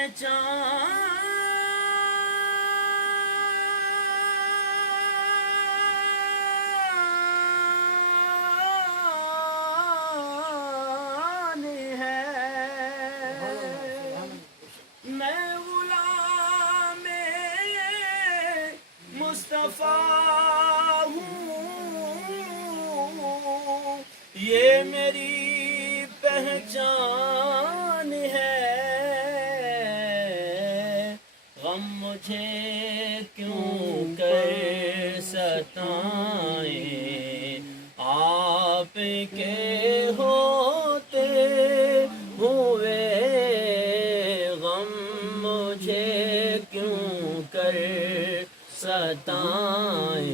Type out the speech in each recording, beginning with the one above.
پہچان ہے، میں غلام مصطفیٰ ہوں، یہ میری پہچان ہے، غم مجھے کیوں کر ستائیں، آپ کے ہوتے ہوئے غم مجھے کیوں کر ستائیں،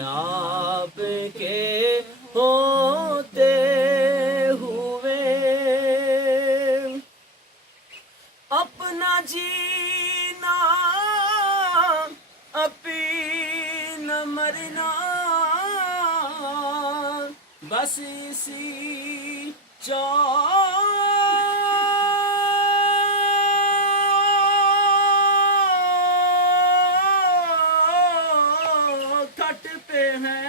آپ کے ہوتے ہوئے اپنا جینا اپنا مرنا بس اسی چوکھٹ پہ ہے،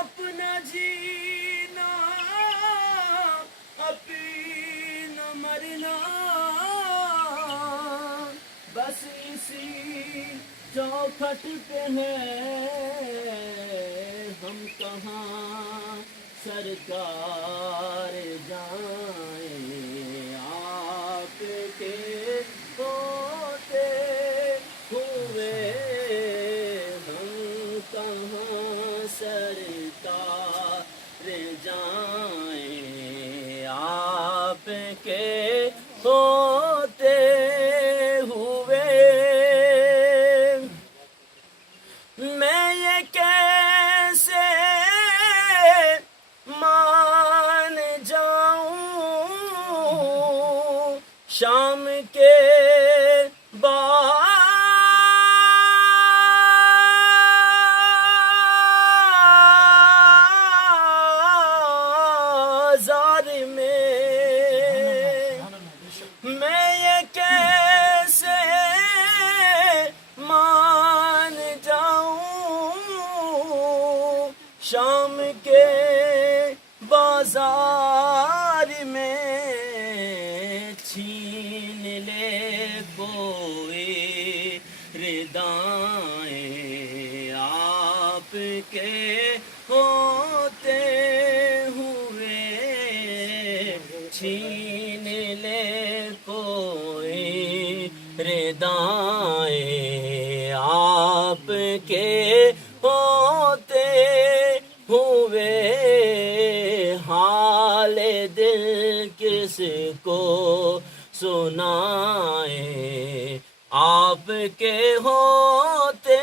اپنا جینا اپنا مرنا بس اسی چوکھٹ پہ ہے، ہم کہاں سرکار جائیں، آپ کے ہوتے ہوئے ہم کہاں سرکار جائیں، آپ کے ہوتے ہوئے میں یہ کیسے مان جاؤں، شام کے بازار میں میں یہ کیسے مان جاؤں، شام کے بازار میں چھین لے کوئی ردائیں، آپ کے ہوتے ہوئے چھین لے کوئی ردائیں، آپ کے ہوتے ہوئے حال دل کس کو سنائیں، آپ کے ہوتے